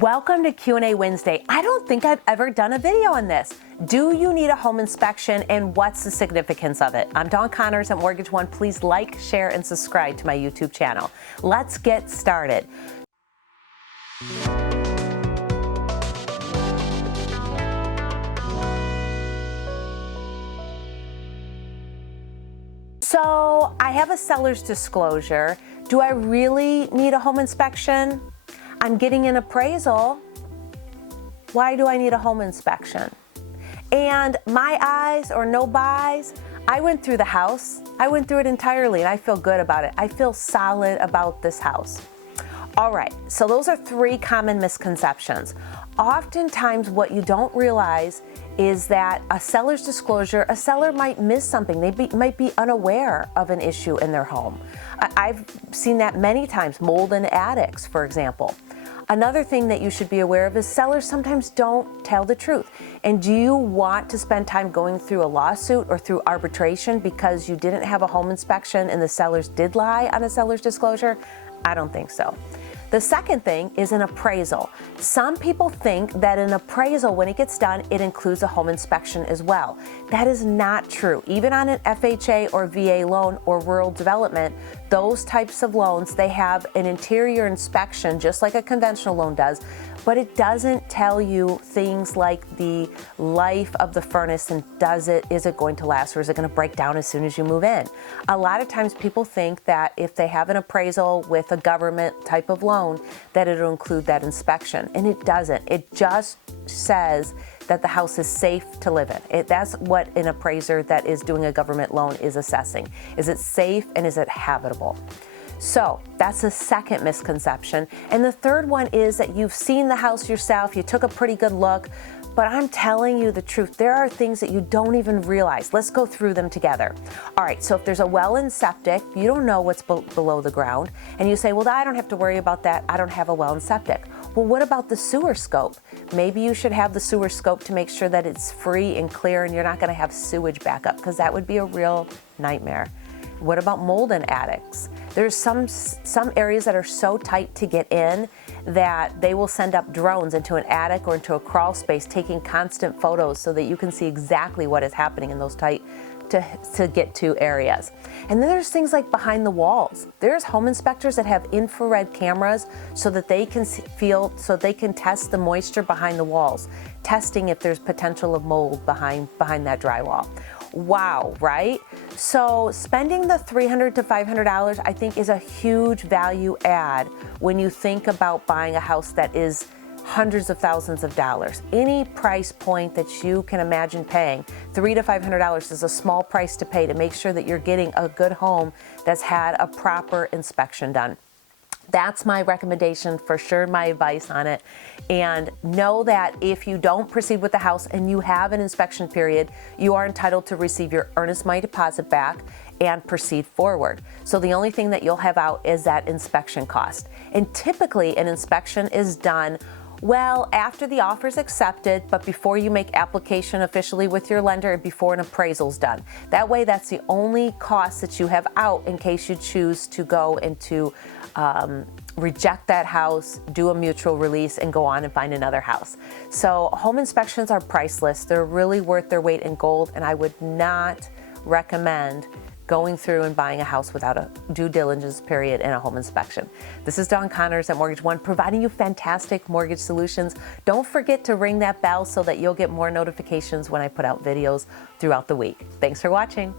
Welcome to Q&A Wednesday. I don't think I've ever done a video on this. Do you need a home inspection and what's the significance of it? I'm Dawn Connors at Mortgage One. Please like, share, and subscribe to my YouTube channel. Let's get started. So I have a seller's disclosure. Do I really need a home inspection? I'm getting an appraisal. Why do I need a home inspection? And my eyes or no buys, I went through the house. I went through it entirely and I feel good about it. I feel solid about this house. All right, so those are three common misconceptions. Oftentimes what you don't realize is that a seller's disclosure, a seller might miss something. They might be unaware of an issue in their home. I've seen that many times, mold in attics, for example. Another thing that you should be aware of is sellers sometimes don't tell the truth. And do you want to spend time going through a lawsuit or through arbitration because you didn't have a home inspection and the sellers did lie on a seller's disclosure? I don't think so. The second thing is an appraisal. Some people think that an appraisal, when it gets done, it includes a home inspection as well. That is not true. Even on an FHA or VA loan or rural development, those types of loans, they have an interior inspection just like a conventional loan does, but it doesn't tell you things like the life of the furnace and is it going to last or is it going to break down as soon as you move in? A lot of times people think that if they have an appraisal with a government type of loan, that it'll include that inspection, and it doesn't. It just says that the house is safe to live in. That's what an appraiser that is doing a government loan is assessing. Is it safe and is it habitable? So that's the second misconception. And the third one is that you've seen the house yourself, you took a pretty good look, but I'm telling you the truth. There are things that you don't even realize. Let's go through them together. All right, so if there's a well and septic, you don't know what's below the ground, and you say, well, I don't have to worry about that. I don't have a well and septic. Well, what about the sewer scope? Maybe you should have the sewer scope to make sure that it's free and clear and you're not gonna have sewage backup, because that would be a real nightmare. What about mold in attics? There's some areas that are so tight to get in that they will send up drones into an attic or into a crawl space taking constant photos so that you can see exactly what is happening in those tight to get to areas. And then there's things like behind the walls. There's home inspectors that have infrared cameras so that they can they can test the moisture behind the walls, testing if there's potential of mold behind that drywall. Wow, right? So spending the $300 to $500 I think is a huge value add when you think about buying a house that is hundreds of thousands of dollars. Any price point that you can imagine paying, $300 to $500 is a small price to pay to make sure that you're getting a good home that's had a proper inspection done. That's my recommendation, for sure, my advice on it. And know that if you don't proceed with the house and you have an inspection period, you are entitled to receive your earnest money deposit back and proceed forward. So the only thing that you'll have out is that inspection cost. And typically an inspection is done well after the offer is accepted, but before you make application officially with your lender and before an appraisal's done. That way, that's the only cost that you have out in case you choose to go into reject that house, do a mutual release, and go on and find another house. So home inspections are priceless. They're really worth their weight in gold, and I would not recommend going through and buying a house without a due diligence period and a home inspection. This is Dawn Connors at Mortgage One, providing you fantastic mortgage solutions. Don't forget to ring that bell so that you'll get more notifications when I put out videos throughout the week. Thanks for watching.